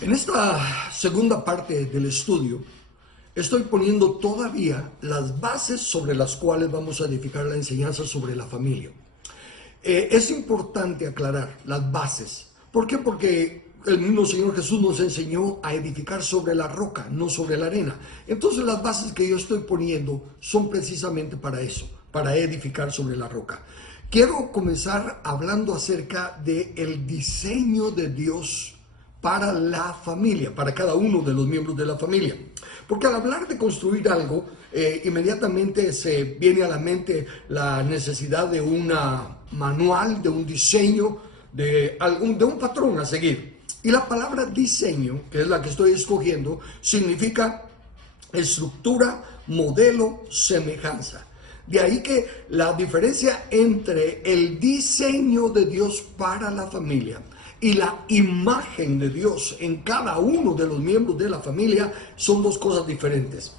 En esta segunda parte del estudio estoy poniendo todavía las bases sobre las cuales vamos a edificar la enseñanza sobre la familia. Es importante aclarar las bases. ¿Por qué? Porque el mismo Señor Jesús nos enseñó a edificar sobre la roca, no sobre la arena. Entonces las bases que yo estoy poniendo son precisamente para eso, para edificar sobre la roca. Quiero comenzar hablando acerca del diseño de Dios para la familia, para cada uno de los miembros de la familia. Porque al hablar de construir algo, inmediatamente se viene a la mente la necesidad de un manual, de un diseño, de un patrón a seguir. Y la palabra diseño, que es la que estoy escogiendo, significa estructura, modelo, semejanza. De ahí que la diferencia entre el diseño de Dios para la familia y la imagen de Dios en cada uno de los miembros de la familia son dos cosas diferentes.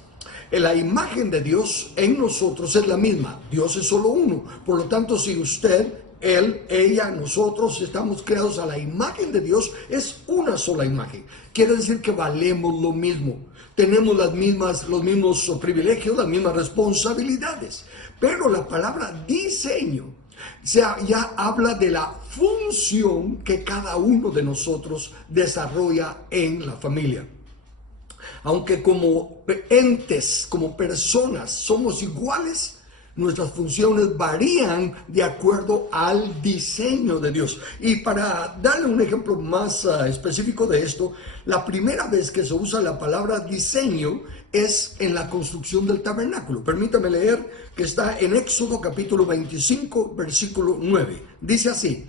La imagen de Dios en nosotros es la misma. Dios es solo uno. Por lo tanto, si usted, él, ella, nosotros estamos creados a la imagen de Dios, es una sola imagen. Quiere decir que valemos lo mismo. Tenemos los mismos privilegios, las mismas responsabilidades. Pero la palabra diseño ya habla de la función que cada uno de nosotros desarrolla en la familia. Aunque como entes, como personas, somos iguales, nuestras funciones varían de acuerdo al diseño de Dios. Y para darle un ejemplo más específico de esto, la primera vez que se usa la palabra diseño es en la construcción del tabernáculo. Permítame leer que está en Éxodo capítulo 25, versículo 9. Dice así: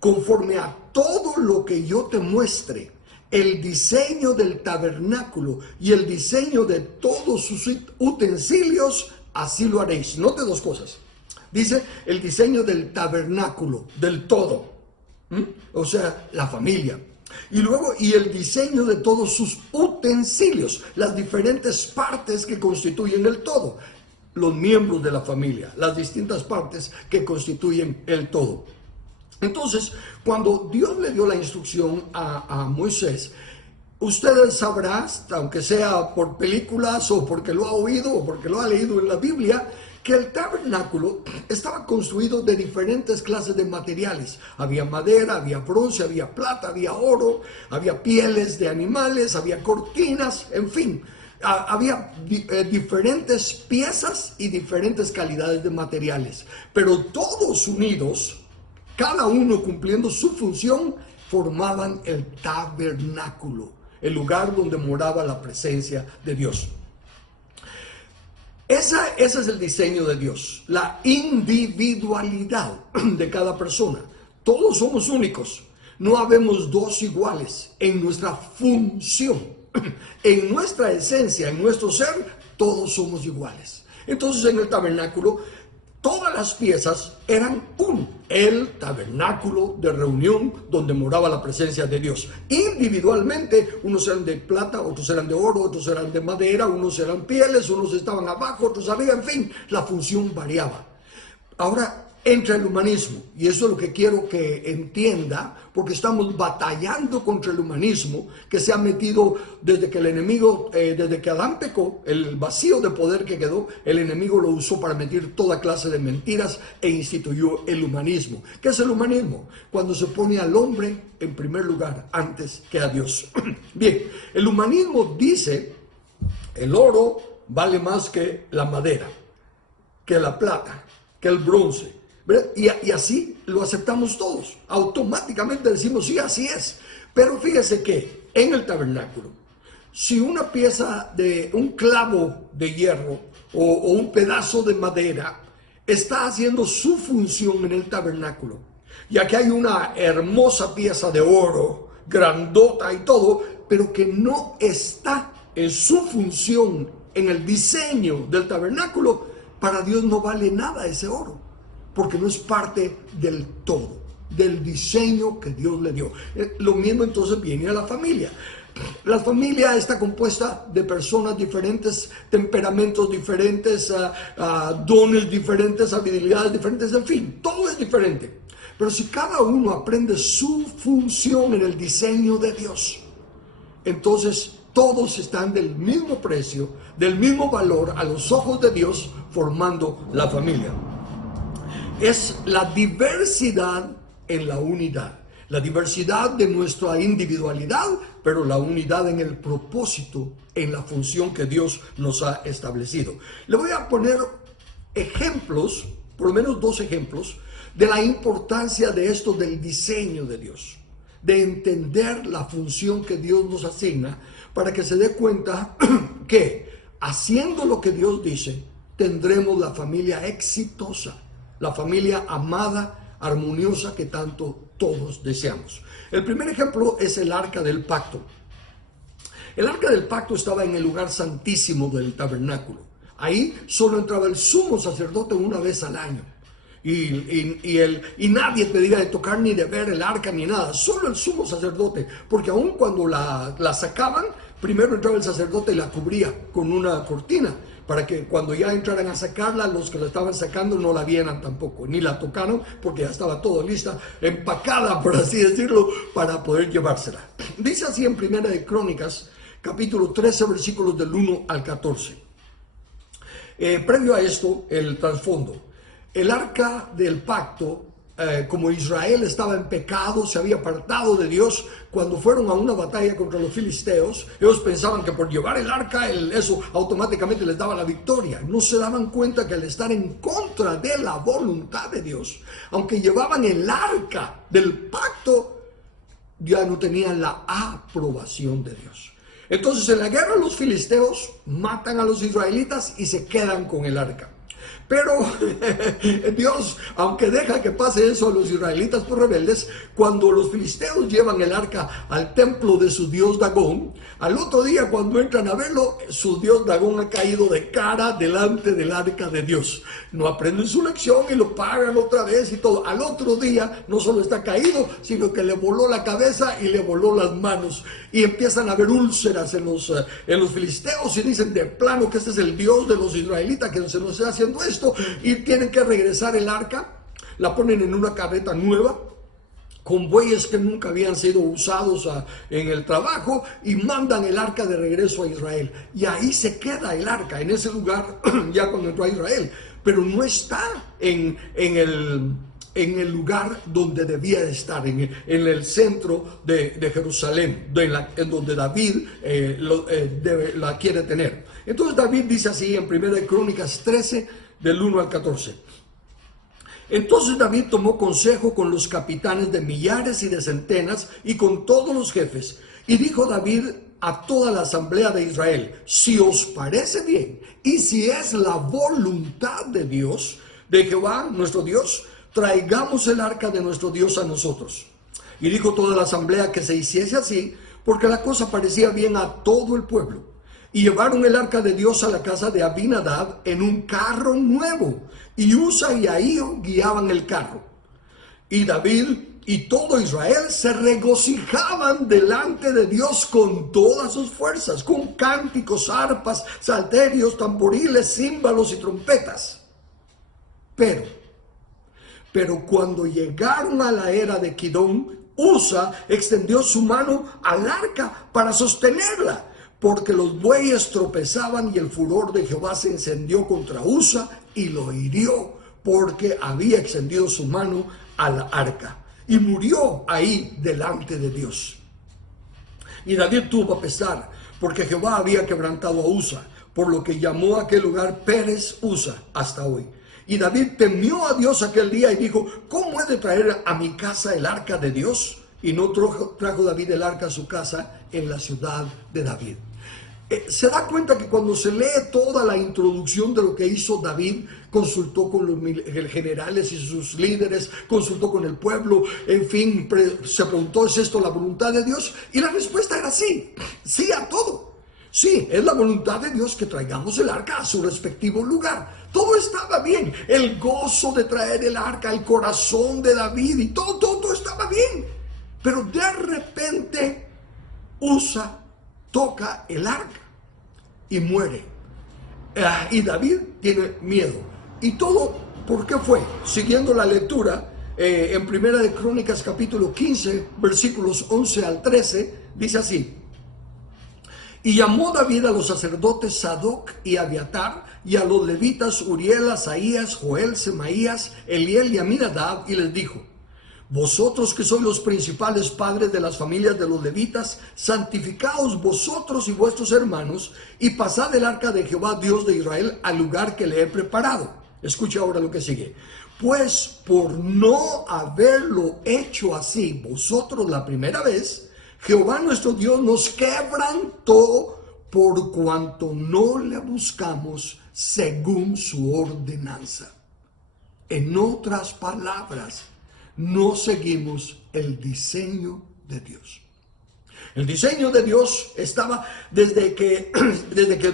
conforme a todo lo que yo te muestre, el diseño del tabernáculo y el diseño de todos sus utensilios, así lo haréis. Note dos cosas. Dice el diseño del tabernáculo, del todo. O sea, la familia. Y luego, y el diseño de todos sus utensilios, las diferentes partes que constituyen el todo. Los miembros de la familia, las distintas partes que constituyen el todo. Entonces, cuando Dios le dio la instrucción a Moisés, usted sabrá, aunque sea por películas o porque lo ha oído o porque lo ha leído en la Biblia, que el tabernáculo estaba construido de diferentes clases de materiales. Había madera, había bronce, había plata, había oro, había pieles de animales, había cortinas, en fin. Había diferentes piezas y diferentes calidades de materiales. Pero todos unidos, cada uno cumpliendo su función, formaban el tabernáculo, el lugar donde moraba la presencia de Dios. Ese es el diseño de Dios, la individualidad de cada persona. Todos somos únicos, no habemos dos iguales en nuestra función, en nuestra esencia, en nuestro ser, todos somos iguales. Entonces en el tabernáculo, todas las piezas eran uno, el tabernáculo de reunión donde moraba la presencia de Dios. Individualmente, unos eran de plata, otros eran de oro, otros eran de madera, unos eran pieles, unos estaban abajo, otros arriba, en fin, la función variaba. Ahora entra el humanismo, y eso es lo que quiero que entienda, porque estamos batallando contra el humanismo que se ha metido desde que el enemigo, desde que Adán pecó, el vacío de poder que quedó, el enemigo lo usó para meter toda clase de mentiras e instituyó el humanismo. ¿Qué es el humanismo? Cuando se pone al hombre en primer lugar antes que a Dios. Bien, el humanismo dice: el oro vale más que la madera, que la plata, que el bronce. Y así lo aceptamos todos. Automáticamente decimos, sí, así es. Pero fíjese que en el tabernáculo, si una pieza de un clavo de hierro o un pedazo de madera está haciendo su función en el tabernáculo, y aquí hay una hermosa pieza de oro, grandota y todo, pero que no está en su función en el diseño del tabernáculo, para Dios no vale nada ese oro, porque no es parte del todo, del diseño que Dios le dio. Lo mismo entonces viene a la familia. La familia está compuesta de personas diferentes, temperamentos diferentes, dones diferentes, habilidades diferentes, en fin, todo es diferente. Pero si cada uno aprende su función en el diseño de Dios, entonces todos están del mismo precio, del mismo valor a los ojos de Dios, formando la familia. Es la diversidad en la unidad. La diversidad de nuestra individualidad, pero la unidad en el propósito, en la función que Dios nos ha establecido. Le voy a poner ejemplos, por lo menos 2 ejemplos, de la importancia de esto del diseño de Dios, de entender la función que Dios nos asigna, para que se dé cuenta que haciendo lo que Dios dice, tendremos la familia exitosa, la familia amada, armoniosa que tanto todos deseamos. El primer ejemplo es el Arca del Pacto. El Arca del Pacto estaba en el lugar santísimo del tabernáculo. Ahí solo entraba el sumo sacerdote una vez al año. Y nadie pedía de tocar ni de ver el arca ni nada, solo el sumo sacerdote, porque aun cuando la sacaban, primero entraba el sacerdote y la cubría con una cortina, para que cuando ya entraran a sacarla, los que la estaban sacando no la vieran tampoco, ni la tocaron, porque ya estaba todo lista, empacada, por así decirlo, para poder llevársela. Dice así en Primera de Crónicas, capítulo 13, versículos del 1 al 14. Previo a esto, el trasfondo. El Arca del Pacto, como Israel estaba en pecado, se había apartado de Dios, cuando fueron a una batalla contra los filisteos, ellos pensaban que por llevar el arca, eso automáticamente les daba la victoria. No se daban cuenta que al estar en contra de la voluntad de Dios, aunque llevaban el arca del pacto, ya no tenían la aprobación de Dios. Entonces en la guerra los filisteos matan a los israelitas y se quedan con el arca. Pero Dios, aunque deja que pase eso a los israelitas por rebeldes, cuando los filisteos llevan el arca al templo de su dios Dagón, al otro día cuando entran a verlo, su dios Dagón ha caído de cara delante del arca de Dios. No aprenden su lección y lo pagan otra vez y todo. Al otro día no solo está caído, sino que le voló la cabeza y le voló las manos. Y empiezan a haber úlceras en los filisteos y dicen de plano que este es el Dios de los israelitas que se nos está haciendo esto. Y tienen que regresar el arca, la ponen en una carreta nueva con bueyes que nunca habían sido usados en el trabajo, y mandan el arca de regreso a Israel, y ahí se queda el arca en ese lugar ya cuando entró a Israel, pero no está en el lugar donde debía estar, en el centro de Jerusalén, en donde David la quiere tener. Entonces David dice así en 1 Crónicas 13 del 1 al 14. Entonces David tomó consejo con los capitanes de millares y de centenas y con todos los jefes, y dijo David a toda la asamblea de Israel: si os parece bien y si es la voluntad de Dios, de Jehová nuestro Dios, traigamos el arca de nuestro Dios a nosotros. Y dijo toda la asamblea que se hiciese así, porque la cosa parecía bien a todo el pueblo. Y llevaron el arca de Dios a la casa de Abinadab en un carro nuevo, y Usa y Ahío guiaban el carro. Y David y todo Israel se regocijaban delante de Dios con todas sus fuerzas, con cánticos, arpas, salterios, tamboriles, címbalos y trompetas. Pero cuando llegaron a la era de Kidón, Usa extendió su mano al arca para sostenerla, porque los bueyes tropezaban, y el furor de Jehová se encendió contra Usa y lo hirió, porque había extendido su mano al arca, y murió ahí delante de Dios. Y David tuvo pesar, porque Jehová había quebrantado a Usa, por lo que llamó a aquel lugar Pérez Usa hasta hoy. Y David temió a Dios aquel día y dijo: ¿cómo he de traer a mi casa el arca de Dios? Y no trajo David el arca a su casa en la ciudad de David. Se da cuenta que cuando se lee toda la introducción de lo que hizo David, consultó con los generales y sus líderes, consultó con el pueblo, en fin, se preguntó: ¿es esto la voluntad de Dios? Y la respuesta era sí, sí a todo. Sí, es la voluntad de Dios que traigamos el arca a su respectivo lugar. Todo estaba bien, el gozo de traer el arca, el corazón de David y todo estaba bien. Pero de repente Usa toca el arca y muere. Y David tiene miedo. ¿Y todo por qué fue? Siguiendo la lectura, en Primera de Crónicas capítulo 15, versículos 11 al 13, dice así: y llamó David a los sacerdotes Sadoc y Abiatar, y a los levitas Uriel, Asaías, Joel, Semaías, Eliel y Aminadab, y les dijo: vosotros que sois los principales padres de las familias de los levitas, santificaos vosotros y vuestros hermanos, y pasad el arca de Jehová Dios de Israel al lugar que le he preparado. Escucha ahora lo que sigue: pues por no haberlo hecho así vosotros la primera vez, Jehová nuestro Dios nos quebrantó por cuanto no le buscamos según su ordenanza. En otras palabras, no seguimos el diseño de Dios. El diseño de Dios estaba desde que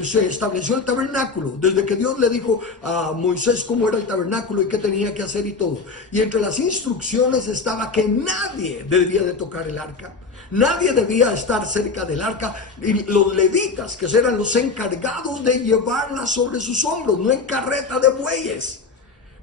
se estableció el tabernáculo, desde que Dios le dijo a Moisés cómo era el tabernáculo y qué tenía que hacer y todo. Y entre las instrucciones estaba que nadie debía de tocar el arca, nadie debía estar cerca del arca, y los levitas, que eran los encargados de llevarla sobre sus hombros, no en carreta de bueyes.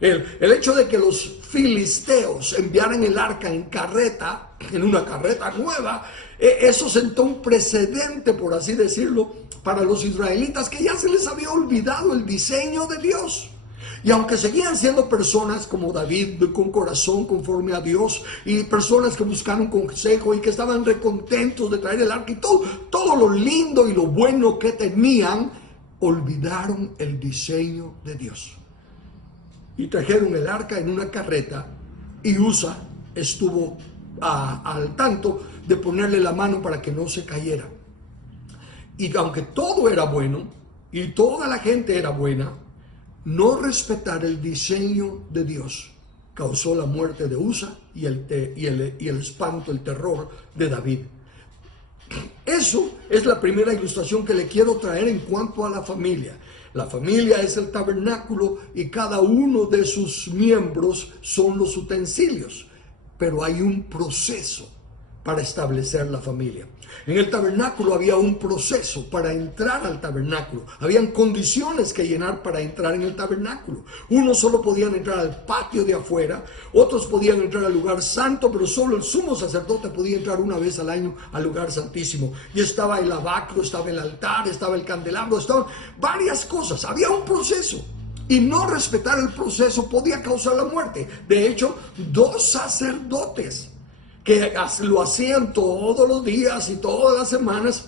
El hecho de que los filisteos enviaran el arca en carreta, en una carreta nueva, eso sentó un precedente, por así decirlo, para los israelitas, que ya se les había olvidado el diseño de Dios. Y aunque seguían siendo personas como David, con corazón conforme a Dios, y personas que buscaron consejo y que estaban recontentos de traer el arca y todo lo lindo y lo bueno que tenían, olvidaron el diseño de Dios. Y trajeron el arca en una carreta, y Usa estuvo al tanto de ponerle la mano para que no se cayera. Y aunque todo era bueno y toda la gente era buena, no respetar el diseño de Dios causó la muerte de Usa y el espanto, el terror de David. Eso es la primera ilustración que le quiero traer en cuanto a la familia. La familia es el tabernáculo y cada uno de sus miembros son los utensilios, pero hay un proceso para establecer la familia. En el tabernáculo había un proceso para entrar al tabernáculo. Habían condiciones que llenar para entrar en el tabernáculo. Unos solo podían entrar al patio de afuera, otros podían entrar al lugar santo, pero solo el sumo sacerdote podía entrar una vez al año al lugar santísimo. Y estaba el lavacro, estaba el altar, estaba el candelabro, estaban varias cosas. Había un proceso. Y no respetar el proceso podía causar la muerte. De hecho, 2 sacerdotes que lo hacían todos los días y todas las semanas,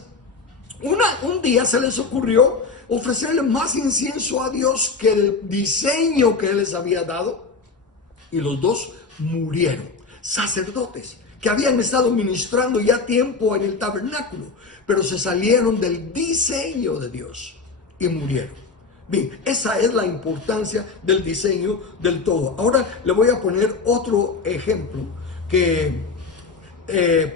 un día se les ocurrió ofrecerle más incienso a Dios que el diseño que Él les había dado, y los 2 murieron. Sacerdotes que habían estado ministrando ya tiempo en el tabernáculo, pero se salieron del diseño de Dios y murieron. Bien, esa es la importancia del diseño del todo. Ahora le voy a poner otro ejemplo que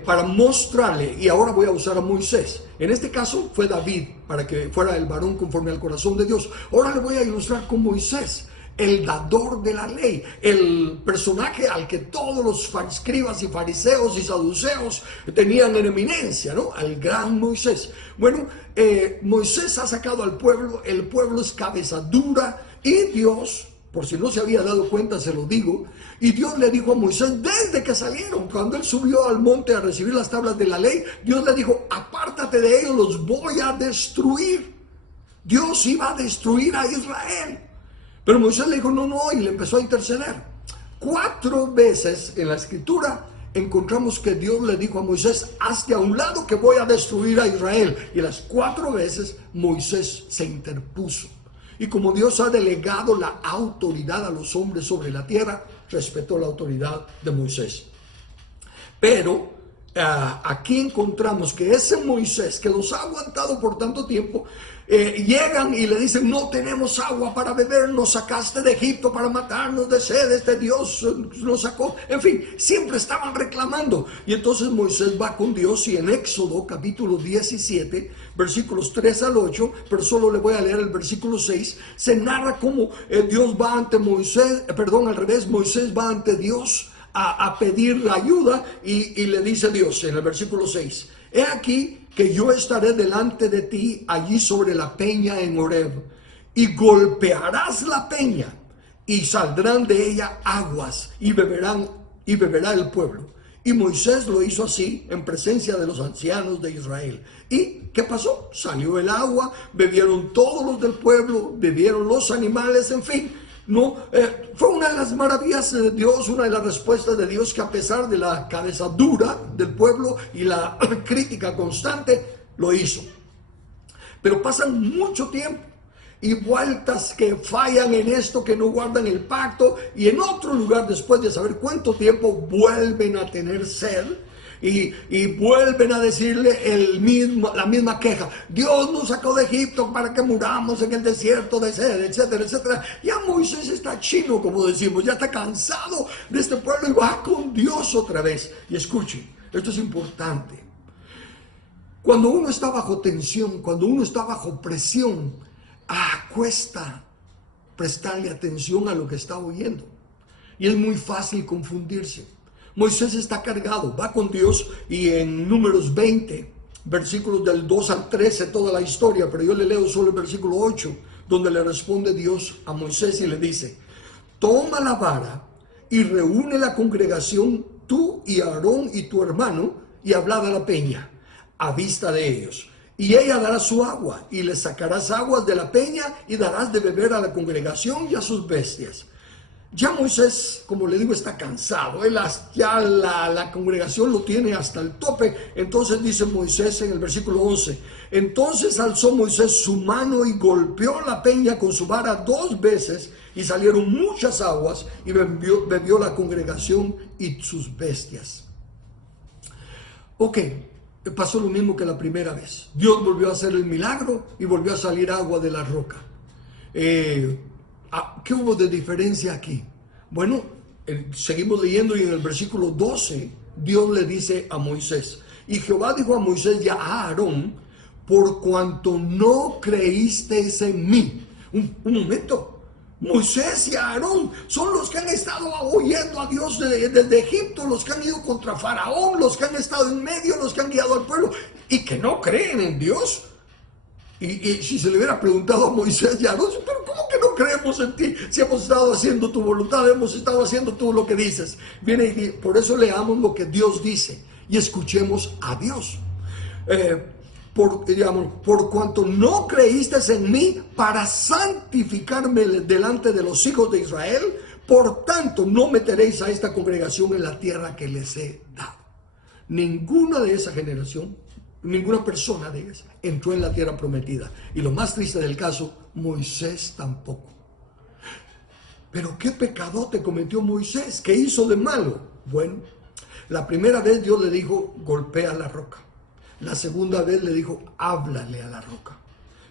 para mostrarle, y ahora voy a usar a Moisés. En este caso fue David, para que fuera el varón conforme al corazón de Dios. Ahora le voy a ilustrar con Moisés, el dador de la ley, el personaje al que todos los escribas y fariseos y saduceos tenían en eminencia, ¿no? Al gran Moisés. Bueno, Moisés ha sacado al pueblo, el pueblo es cabeza dura, y Dios, por si no se había dado cuenta, se lo digo, y Dios le dijo a Moisés desde que salieron, cuando él subió al monte a recibir las tablas de la ley, Dios le dijo: apártate de ellos, los voy a destruir. Dios iba a destruir a Israel, pero Moisés le dijo no, y le empezó a interceder. 4 veces en la escritura encontramos que Dios le dijo a Moisés: hazte a un lado que voy a destruir a Israel, y las 4 veces Moisés se interpuso. Y como Dios ha delegado la autoridad a los hombres sobre la tierra, respetó la autoridad de Moisés. Pero aquí encontramos que ese Moisés, que los ha aguantado por tanto tiempo, llegan y le dicen: no tenemos agua para beber, nos sacaste de Egipto para matarnos de sed, este Dios nos sacó. En fin, siempre estaban reclamando. Y entonces Moisés va con Dios, y en Éxodo capítulo 17, versículos 3 al 8, pero solo le voy a leer el versículo 6, se narra cómo Dios va ante Moisés, Moisés va ante Dios a pedir ayuda, y le dice Dios en el versículo 6: he aquí que yo estaré delante de ti allí sobre la peña en Horeb, y golpearás la peña, y saldrán de ella aguas, y beberán y beberá el pueblo. Y Moisés lo hizo así en presencia de los ancianos de Israel. ¿Y qué pasó? Salió el agua, bebieron todos los del pueblo, bebieron los animales, en fin. No, fue una de las maravillas de Dios, una de las respuestas de Dios, que a pesar de la cabeza dura del pueblo y la crítica constante, lo hizo. Pero pasan mucho tiempo y vueltas que fallan en esto, que no guardan el pacto, y en otro lugar, después de saber cuánto tiempo, vuelven a tener sed y vuelven a decirle la misma queja. Dios nos sacó de Egipto para que muramos en el desierto de sed, etcétera, etcétera. Ya Moisés está chino, como decimos, ya está cansado de este pueblo y va con Dios otra vez. Y escuchen, esto es importante. Cuando uno está bajo tensión, cuando uno está bajo presión, cuesta prestarle atención a lo que está oyendo. Y es muy fácil confundirse. Moisés está cargado, va con Dios, y en Números 20, versículos del 2 al 13, toda la historia, pero yo le leo solo el versículo 8, donde le responde Dios a Moisés y le dice: toma la vara y reúne la congregación, tú y Aarón y tu hermano, y hablad a la peña a vista de ellos. Y ella dará su agua, y le sacarás aguas de la peña, y darás de beber a la congregación y a sus bestias. Ya Moisés, como le digo, está cansado. Ya la congregación lo tiene hasta el tope. Entonces dice Moisés en el versículo 11: entonces alzó Moisés su mano y golpeó la peña con su vara 2 veces, y salieron muchas aguas, y bebió la congregación y sus bestias. Ok. Pasó lo mismo que la primera vez. Dios volvió a hacer el milagro y volvió a salir agua de la roca. ¿Qué hubo de diferencia aquí? Bueno, seguimos leyendo, y en el versículo 12 Dios le dice a Moisés: y Jehová dijo a Moisés y a Aarón: por cuanto no creísteis en mí. Un momento. Moisés y Aarón son los que han estado oyendo a Dios desde Egipto, los que han ido contra Faraón, los que han estado en medio, los que han guiado al pueblo, y que no creen en Dios. Y si se le hubiera preguntado a Moisés y a Aarón: pero ¿cómo que no creemos en ti? Si hemos estado haciendo tu voluntad, hemos estado haciendo todo lo que dices. Viene, y por eso leamos lo que Dios dice y escuchemos a Dios. Por cuanto no creíste en mí para santificarme delante de los hijos de Israel, por tanto no meteréis a esta congregación en la tierra que les he dado. Ninguna de esa generación, ninguna persona de ellas entró en la tierra prometida. Y lo más triste del caso, Moisés tampoco. Pero ¿qué pecadote cometió Moisés? ¿Qué hizo de malo? Bueno, la primera vez Dios le dijo: golpea la roca. La segunda vez le dijo: háblale a la roca.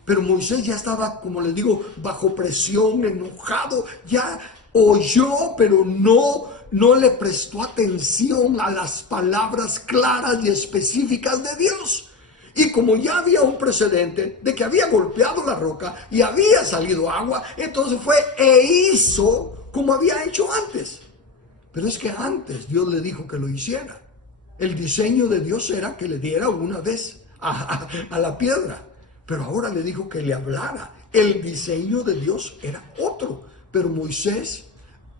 Pero Moisés ya estaba, como les digo, bajo presión, enojado. Ya oyó, pero no le prestó atención a las palabras claras y específicas de Dios. Y como ya había un precedente de que había golpeado la roca y había salido agua, entonces fue e hizo como había hecho antes. Pero es que antes Dios le dijo que lo hiciera. El diseño de Dios era que le diera una vez a la piedra, pero ahora le dijo que le hablara. El diseño de Dios era otro, pero Moisés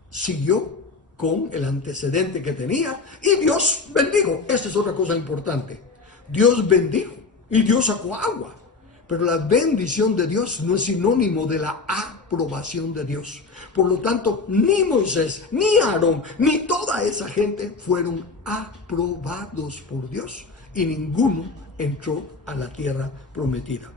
siguió con el antecedente que tenía y Dios bendijo. Esta es otra cosa importante. Dios bendijo y Dios sacó agua, pero la bendición de Dios no es sinónimo de la aprobación de Dios. Por lo tanto, ni Moisés, ni Aarón, ni toda esa gente fueron aprobados por Dios, y ninguno entró a la tierra prometida.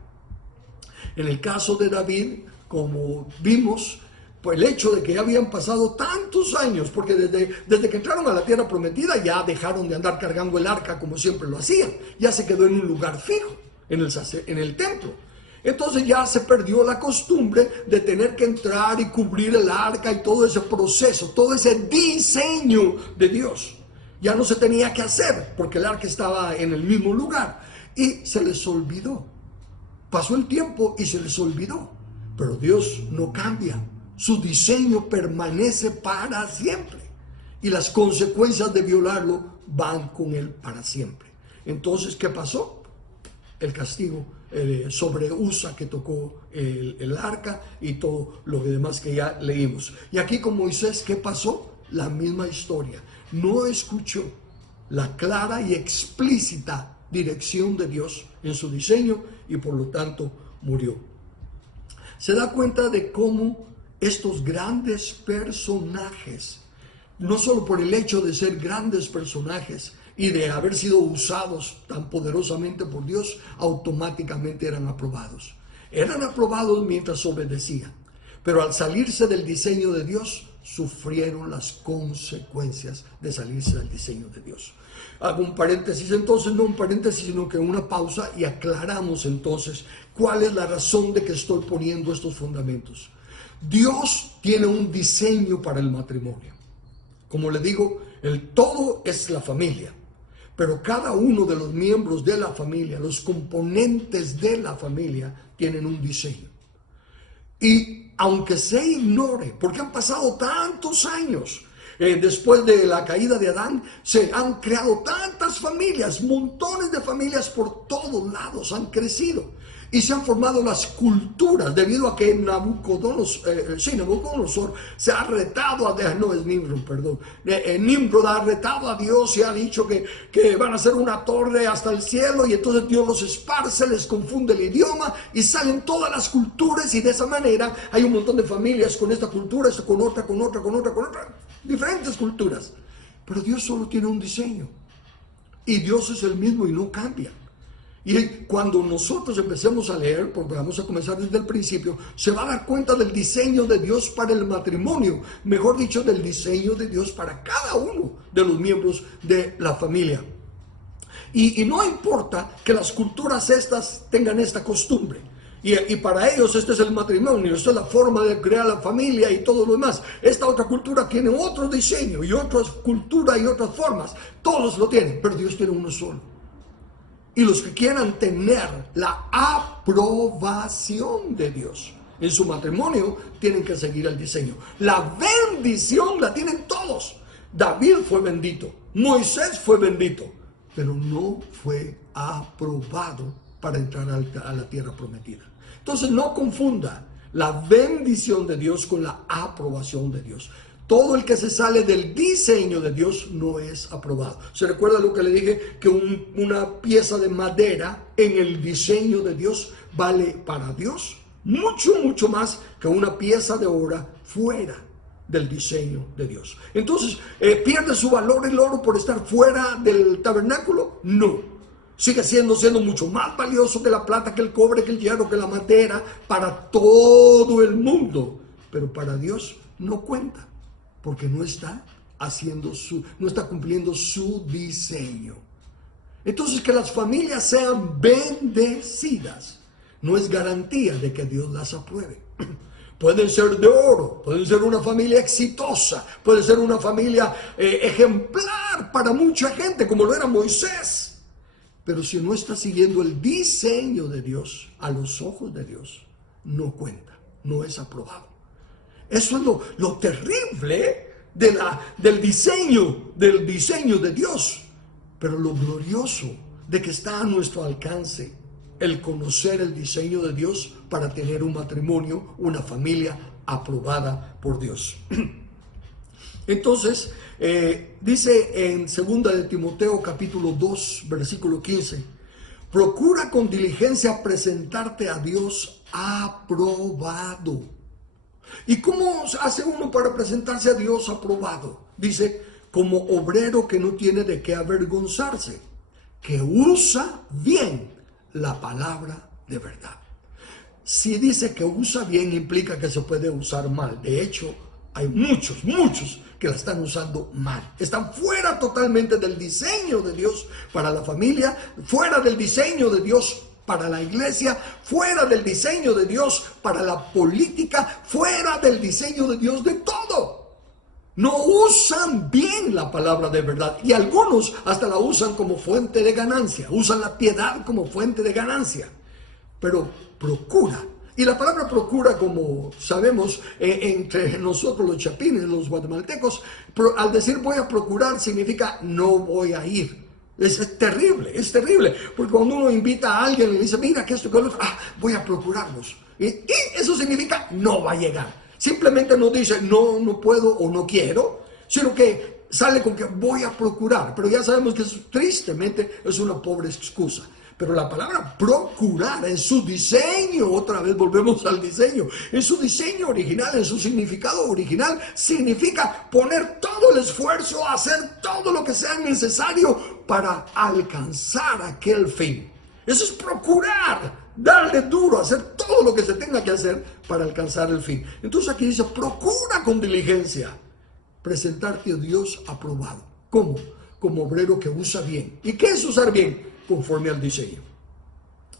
En el caso de David, como vimos, pues el hecho de que ya habían pasado tantos años, porque desde que entraron a la tierra prometida ya dejaron de andar cargando el arca como siempre lo hacían, ya se quedó en un lugar fijo, en el templo. Entonces ya se perdió la costumbre de tener que entrar y cubrir el arca y todo ese proceso, todo ese diseño de Dios. Ya no se tenía que hacer porque el arca estaba en el mismo lugar y se les olvidó. Pasó el tiempo y se les olvidó, pero Dios no cambia. Su diseño permanece para siempre y las consecuencias de violarlo van con él para siempre. Entonces, ¿qué pasó? El castigo sobre Usa, que tocó el arca, y todo lo demás que ya leímos. Y aquí con Moisés, ¿qué pasó? La misma historia. no escuchó la clara y explícita dirección de Dios en su diseño y por lo tanto murió. Se da cuenta de cómo estos grandes personajes, no solo por el hecho de ser grandes personajes y de haber sido usados tan poderosamente por Dios, automáticamente eran aprobados. Eran aprobados mientras obedecían, pero al salirse del diseño de Dios, sufrieron las consecuencias de salirse del diseño de Dios. Hago un paréntesis entonces, no un paréntesis, sino que una pausa, y aclaramos entonces cuál es la razón de que estoy poniendo estos fundamentos. Dios tiene un diseño para el matrimonio. Como le digo, el todo es la familia, pero cada uno de los miembros de la familia, los componentes de la familia, tienen un diseño. Y aunque se ignore, porque han pasado tantos años, después de la caída de Adán, se han creado tantas familias, montones de familias por todos lados han crecido. Y se han formado las culturas debido a que Nabucodonosor se ha retado Nimrod ha retado a Dios y ha dicho que van a hacer una torre hasta el cielo, y entonces Dios los esparce, les confunde el idioma y salen todas las culturas, y de esa manera hay un montón de familias con esta cultura, esta con otra, diferentes culturas. Pero Dios solo tiene un diseño y Dios es el mismo y no cambia. Y cuando nosotros empecemos a leer, porque vamos a comenzar desde el principio, se va a dar cuenta del diseño de Dios para el matrimonio, mejor dicho, del diseño de Dios para cada uno de los miembros de la familia. Y no importa que las culturas estas tengan esta costumbre, y para ellos este es el matrimonio, esta es la forma de crear la familia y todo lo demás. Esta otra cultura tiene otro diseño y otras culturas y otras formas, todos lo tienen, pero Dios tiene uno solo. Y los que quieran tener la aprobación de Dios en su matrimonio tienen que seguir el diseño. La bendición la tienen todos. David fue bendito, Moisés fue bendito, pero no fue aprobado para entrar a la tierra prometida. Entonces no confunda la bendición de Dios con la aprobación de Dios. Todo el que se sale del diseño de Dios no es aprobado. ¿Se recuerda lo que le dije? Que una pieza de madera en el diseño de Dios vale para Dios mucho más que una pieza de oro fuera del diseño de Dios. Entonces, ¿pierde su valor el oro por estar fuera del tabernáculo? No. Sigue siendo mucho más valioso que la plata, que el cobre, que el hierro, que la madera para todo el mundo. Pero para Dios no cuenta, porque no está cumpliendo su diseño. Entonces, que las familias sean bendecidas no es garantía de que Dios las apruebe. Pueden ser de oro, pueden ser una familia exitosa, puede ser una familia ejemplar para mucha gente, como lo era Moisés. Pero si no está siguiendo el diseño de Dios, a los ojos de Dios, no cuenta, no es aprobado. Eso es lo terrible del diseño de Dios, pero lo glorioso de que está a nuestro alcance el conocer el diseño de Dios para tener un matrimonio, una familia aprobada por Dios. Entonces, dice en 2 de Timoteo capítulo 2, versículo 15, procura con diligencia presentarte a Dios aprobado. ¿Y cómo hace uno para presentarse a Dios aprobado? Dice, como obrero que no tiene de qué avergonzarse, que usa bien la palabra de verdad. Si dice que usa bien, implica que se puede usar mal. De hecho, hay muchos que la están usando mal. Están fuera totalmente del diseño de Dios para la familia, fuera del diseño de Dios para la iglesia, fuera del diseño de Dios para la política, fuera del diseño de Dios de todo. No usan bien la palabra de verdad, y algunos hasta la usan como fuente de ganancia, usan la piedad como fuente de ganancia. Pero procura, y la palabra procura, como sabemos, entre nosotros los chapines, los guatemaltecos, al decir voy a procurar significa no voy a ir. Es terrible, porque cuando uno invita a alguien y le dice, mira que esto, que lo otro, voy a procurarlos. Y eso significa no va a llegar. Simplemente no dice no puedo o no quiero, sino que sale con que voy a procurar, pero ya sabemos que eso, tristemente, es una pobre excusa. Pero la palabra procurar en su diseño, otra vez volvemos al diseño, en su diseño original, en su significado original, significa poner todo el esfuerzo, hacer todo lo que sea necesario para alcanzar aquel fin. Eso es procurar, darle duro, hacer todo lo que se tenga que hacer para alcanzar el fin. Entonces aquí dice, procura con diligencia presentarte a Dios aprobado. ¿Cómo? Como obrero que usa bien. ¿Y qué es usar bien? Conforme al diseño.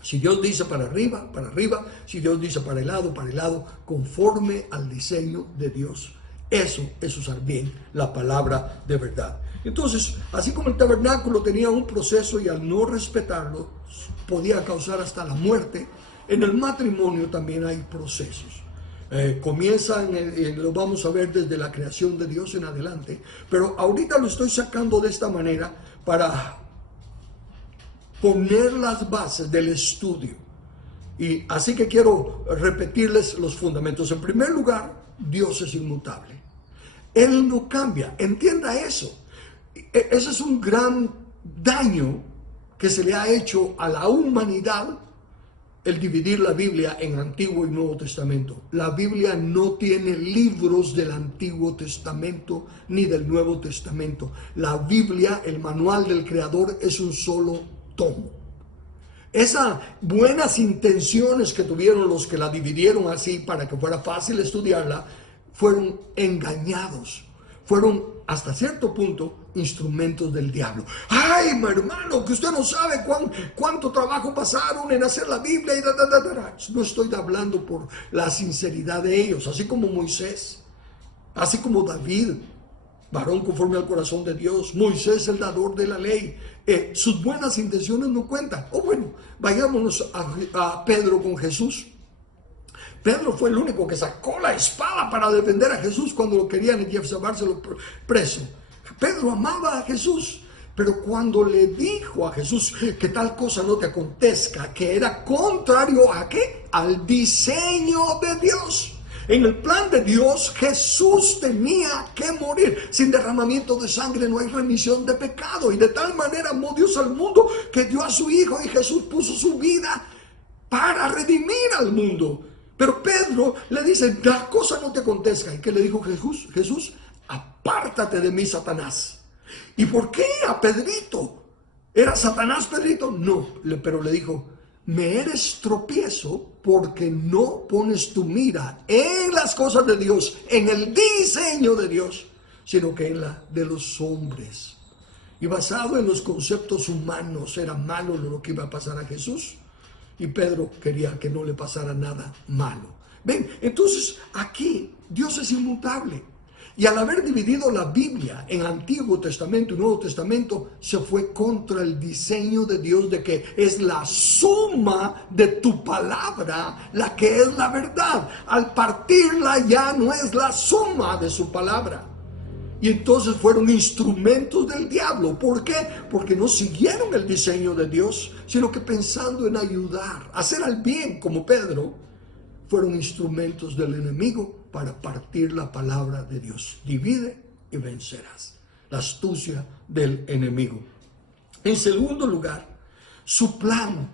Si Dios dice para arriba, para arriba. Si Dios dice para el lado, conforme al diseño de Dios. Eso es usar bien la palabra de verdad. Entonces, así como el tabernáculo tenía un proceso y al no respetarlo podía causar hasta la muerte, en el matrimonio también hay procesos. Comienzan, lo vamos a ver desde la creación de Dios en adelante, pero ahorita lo estoy sacando de esta manera para poner las bases del estudio. Y así que quiero repetirles los fundamentos. En primer lugar, Dios es inmutable. Él no cambia. Entienda eso. Ese es un gran daño que se le ha hecho a la humanidad, el dividir la Biblia en Antiguo y Nuevo Testamento. La Biblia no tiene libros del Antiguo Testamento ni del Nuevo Testamento. La Biblia, el manual del Creador, es un solo tomo. Esas buenas intenciones que tuvieron los que la dividieron así para que fuera fácil estudiarla, fueron engañados. Fueron hasta cierto punto instrumentos del diablo. ¡Ay, mi hermano, que usted no sabe cuánto trabajo pasaron en hacer la Biblia! Y no estoy hablando por la sinceridad de ellos, así como Moisés, así como David, varón conforme al corazón de Dios, Moisés, el dador de la ley. Sus buenas intenciones no cuentan. Bueno, vayámonos a Pedro con Jesús. Pedro fue el único que sacó la espada para defender a Jesús cuando lo querían llevárselo preso. Pedro amaba a Jesús, pero cuando le dijo a Jesús que tal cosa no te acontezca, que era contrario ¿a qué? Al diseño de Dios. En el plan de Dios, Jesús tenía que morir. Sin derramamiento de sangre no hay remisión de pecado. Y de tal manera amó Dios al mundo que dio a su Hijo, y Jesús puso su vida para redimir al mundo. Pero Pedro le dice, la cosa no te acontezca. ¿Y qué le dijo Jesús? Jesús, apártate de mí, Satanás. ¿Y por qué a Pedrito? ¿Era Satanás Pedrito? No, pero le dijo, me eres tropiezo porque no pones tu mira en las cosas de Dios, en el diseño de Dios, sino que en la de los hombres. Y basado en los conceptos humanos, era malo lo que iba a pasar a Jesús. Y Pedro quería que no le pasara nada malo. Ven, entonces aquí Dios es inmutable. Y al haber dividido la Biblia en Antiguo Testamento y Nuevo Testamento, se fue contra el diseño de Dios de que es la suma de tu palabra la que es la verdad. Al partirla ya no es la suma de su palabra. Y entonces fueron instrumentos del diablo. ¿Por qué? Porque no siguieron el diseño de Dios, sino que pensando en ayudar, hacer al bien como Pedro, fueron instrumentos del enemigo para partir la palabra de Dios. Divide y vencerás. La astucia del enemigo. En segundo lugar, su plan,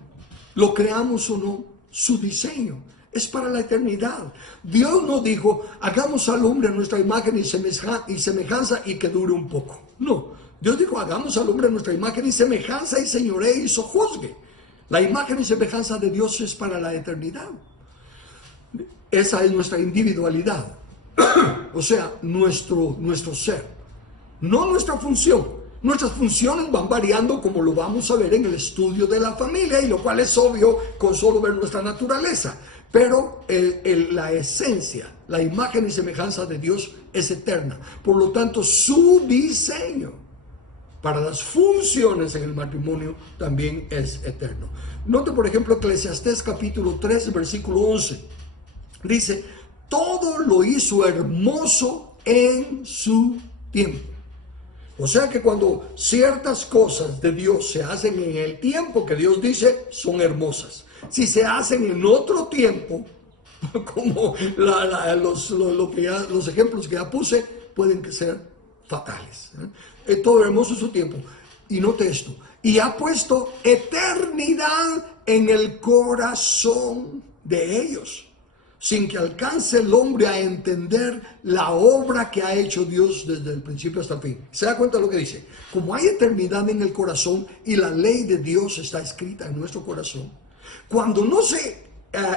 lo creamos o no, su diseño es para la eternidad. Dios no dijo, hagamos al hombre a nuestra imagen y semejanza y que dure un poco. No, Dios dijo, hagamos al hombre a nuestra imagen y semejanza y señoree y sojuzgue. La imagen y semejanza de Dios es para la eternidad. Esa es nuestra individualidad, o sea, nuestro ser, no nuestra función. Nuestras funciones van variando, como lo vamos a ver en el estudio de la familia, y lo cual es obvio con solo ver nuestra naturaleza. Pero la esencia, la imagen y semejanza de Dios es eterna. Por lo tanto, su diseño para las funciones en el matrimonio también es eterno. Note, por ejemplo, Eclesiastés capítulo 3, versículo 11. Dice, todo lo hizo hermoso en su tiempo. O sea que cuando ciertas cosas de Dios se hacen en el tiempo que Dios dice, son hermosas. Si se hacen en otro tiempo, como los ejemplos que ya puse, pueden ser fatales. Todo hermoso en su tiempo. Y note esto, y ha puesto eternidad en el corazón de ellos, sin que alcance el hombre a entender la obra que ha hecho Dios desde el principio hasta el fin. ¿Se da cuenta de lo que dice? Como hay eternidad en el corazón y la ley de Dios está escrita en nuestro corazón, cuando no se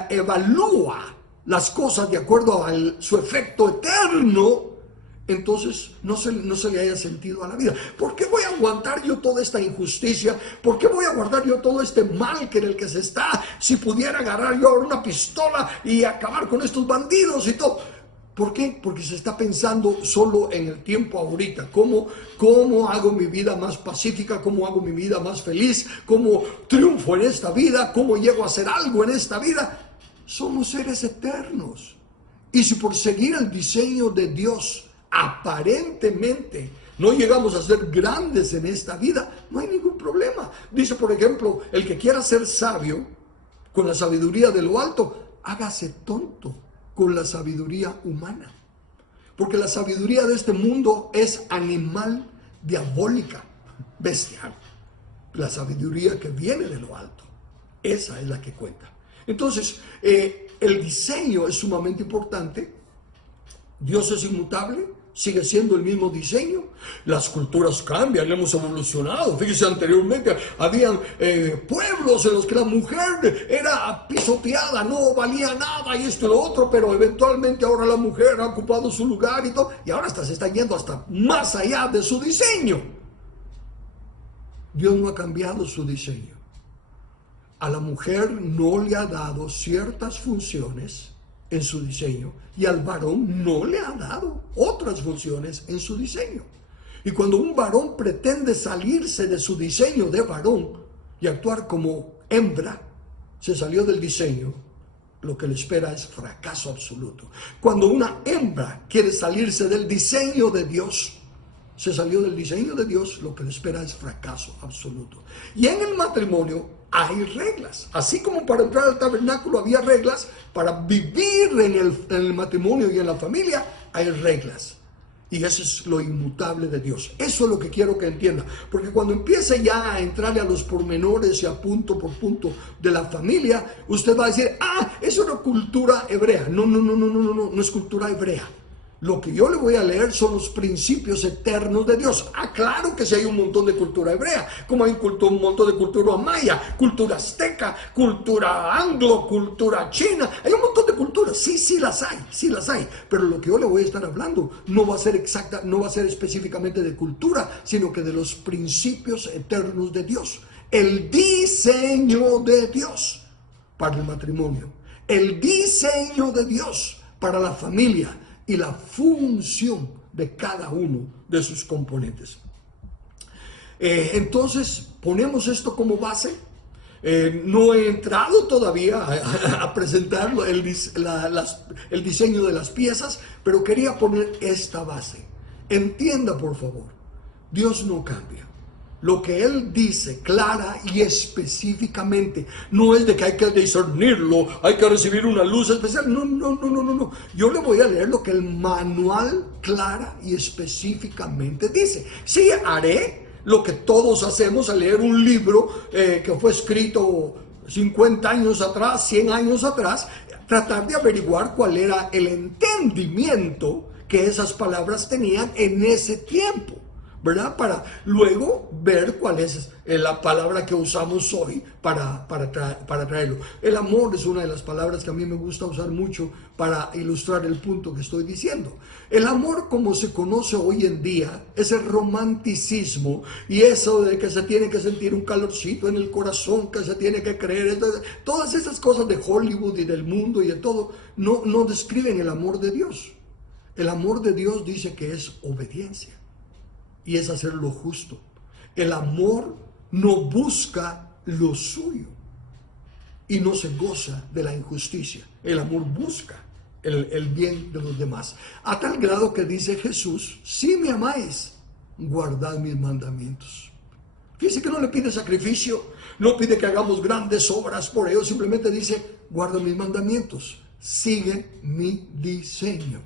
evalúa las cosas de acuerdo a su efecto eterno, entonces no se le haya sentido a la vida. ¿Por qué voy a aguantar yo toda esta injusticia? ¿Por qué voy a guardar yo todo este mal en el que se está? Si pudiera agarrar yo ahora una pistola y acabar con estos bandidos y todo. ¿Por qué? Porque se está pensando solo en el tiempo ahorita. ¿Cómo hago mi vida más pacífica? ¿Cómo hago mi vida más feliz? ¿Cómo triunfo en esta vida? ¿Cómo llego a hacer algo en esta vida? Somos seres eternos. Y si por seguir el diseño de Dios aparentemente no llegamos a ser grandes en esta vida, no hay ningún problema. Dice, por ejemplo, el que quiera ser sabio con la sabiduría de lo alto, hágase tonto con la sabiduría humana. Porque la sabiduría de este mundo es animal, diabólica, bestial. La sabiduría que viene de lo alto, esa es la que cuenta. Entonces, el diseño es sumamente importante. Dios es inmutable, sigue siendo el mismo diseño. Las culturas cambian, hemos evolucionado. Fíjese, anteriormente habían pueblos en los que la mujer era pisoteada, no valía nada y esto y lo otro, pero eventualmente ahora la mujer ha ocupado su lugar y todo, y ahora hasta se está yendo hasta más allá de su diseño. Dios no ha cambiado su diseño. A la mujer no le ha dado ciertas funciones en su diseño, y al varón no le ha dado otras funciones en su diseño. Y cuando un varón pretende salirse de su diseño de varón y actuar como hembra, se salió del diseño, lo que le espera es fracaso absoluto. Cuando una hembra quiere salirse del diseño de Dios, se salió del diseño de Dios, lo que le espera es fracaso absoluto. Y en el matrimonio hay reglas. Así como para entrar al tabernáculo había reglas, para vivir en el matrimonio y en la familia hay reglas. Y eso es lo inmutable de Dios. Eso es lo que quiero que entienda. Porque cuando empiece ya a entrarle a los pormenores y a punto por punto de la familia, usted va a decir, es una cultura hebrea. No es cultura hebrea. Lo que yo le voy a leer son los principios eternos de Dios. Claro que sí hay un montón de cultura hebrea, como hay un montón de cultura maya, cultura azteca, cultura anglo, cultura china. Hay un montón de culturas, sí las hay. Pero lo que yo le voy a estar hablando no va a ser exacta, no va a ser específicamente de cultura, sino que de los principios eternos de Dios. El diseño de Dios para el matrimonio, el diseño de Dios para la familia, y la función de cada uno de sus componentes. Entonces, ponemos esto como base. No he entrado todavía a presentar el diseño de las piezas, pero quería poner esta base. Entienda, por favor, Dios no cambia. Lo que Él dice clara y específicamente no es de que hay que discernirlo, hay que recibir una luz especial. No. Yo le voy a leer lo que el manual clara y específicamente dice. Sí, haré lo que todos hacemos al leer un libro que fue escrito 50 años atrás, 100 años atrás, tratar de averiguar cuál era el entendimiento que esas palabras tenían en ese tiempo, ¿verdad? Para luego ver cuál es la palabra que usamos hoy para traerlo. El amor es una de las palabras que a mí me gusta usar mucho para ilustrar el punto que estoy diciendo. El amor, como se conoce hoy en día, es el romanticismo y eso de que se tiene que sentir un calorcito en el corazón, que se tiene que creer. Todas esas cosas de Hollywood y del mundo y de todo no describen el amor de Dios. El amor de Dios dice que es obediencia. Y es hacer lo justo. El amor no busca lo suyo y no se goza de la injusticia. El amor busca el bien de los demás. A tal grado que dice Jesús, si me amáis, guardad mis mandamientos. Fíjese que no le pide sacrificio, no pide que hagamos grandes obras por ello, simplemente dice, guarda mis mandamientos, sigue mi diseño,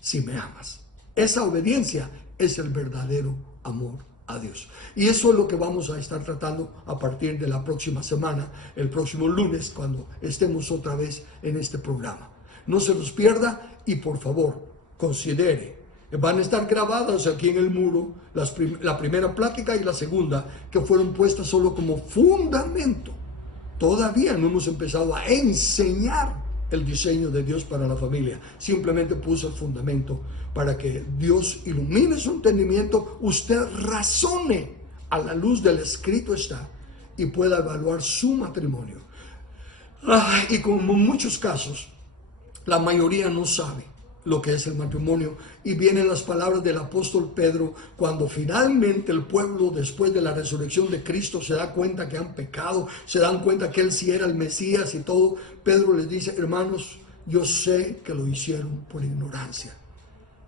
si me amas. Esa obediencia es el verdadero amor a Dios. Y eso es lo que vamos a estar tratando a partir de la próxima semana, el próximo lunes, cuando estemos otra vez en este programa. No se los pierda y por favor, considere. Van a estar grabadas aquí en el muro la primera plática y la segunda, que fueron puestas solo como fundamento. Todavía no hemos empezado a enseñar el diseño de Dios para la familia. Simplemente puse el fundamento para que Dios ilumine su entendimiento, usted razone a la luz del escrito está y pueda evaluar su matrimonio. Y como en muchos casos, la mayoría no sabe lo que es el matrimonio, y vienen las palabras del apóstol Pedro cuando finalmente el pueblo, después de la resurrección de Cristo, se da cuenta que han pecado, se dan cuenta que él sí era el Mesías y todo. Pedro les dice: hermanos, yo sé que lo hicieron por ignorancia,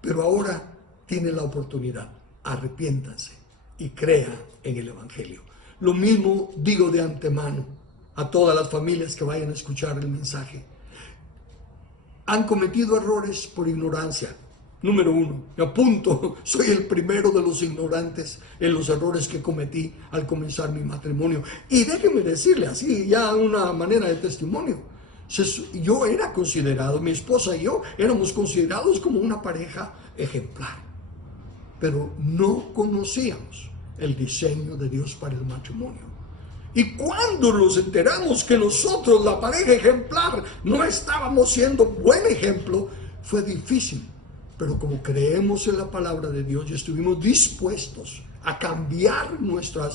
pero ahora tienen la oportunidad, arrepiéntanse y crean en el Evangelio. Lo mismo digo de antemano a todas las familias que vayan a escuchar el mensaje. Han cometido errores por ignorancia. Número uno, me apunto, soy el primero de los ignorantes en los errores que cometí al comenzar mi matrimonio. Y déjeme decirle así, ya una manera de testimonio. Yo era considerado, mi esposa y yo éramos considerados como una pareja ejemplar, pero no conocíamos el diseño de Dios para el matrimonio. Y cuando nos enteramos que nosotros, la pareja ejemplar, no estábamos siendo buen ejemplo, fue difícil. Pero como creemos en la palabra de Dios y estuvimos dispuestos a cambiar nuestra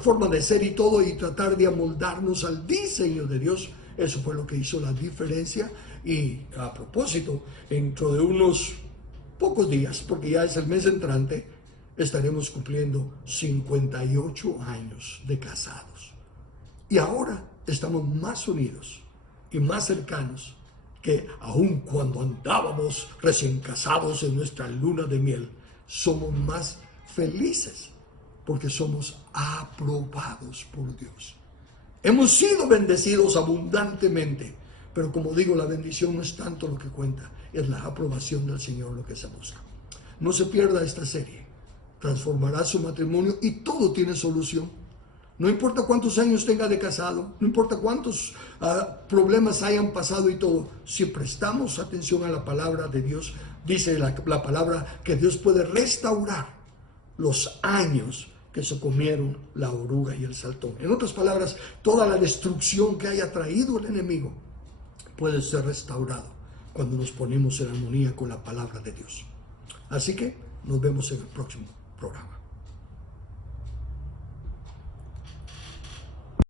forma de ser y todo, y tratar de amoldarnos al diseño de Dios, eso fue lo que hizo la diferencia. Y a propósito, dentro de unos pocos días, porque ya es el mes entrante, estaremos cumpliendo 58 años de casados. Y ahora estamos más unidos y más cercanos que aun cuando andábamos recién casados en nuestra luna de miel. Somos más felices porque somos aprobados por Dios. Hemos sido bendecidos abundantemente, pero como digo, la bendición no es tanto lo que cuenta, es la aprobación del Señor lo que se busca. No se pierda esta serie. Transformará su matrimonio y todo tiene solución. No importa cuántos años tenga de casado, no importa cuántos problemas hayan pasado y todo. Si prestamos atención a la palabra de Dios, dice la palabra que Dios puede restaurar los años que se comieron la oruga y el saltón. En otras palabras, toda la destrucción que haya traído el enemigo puede ser restaurado cuando nos ponemos en armonía con la palabra de Dios. Así que nos vemos en el próximo programa.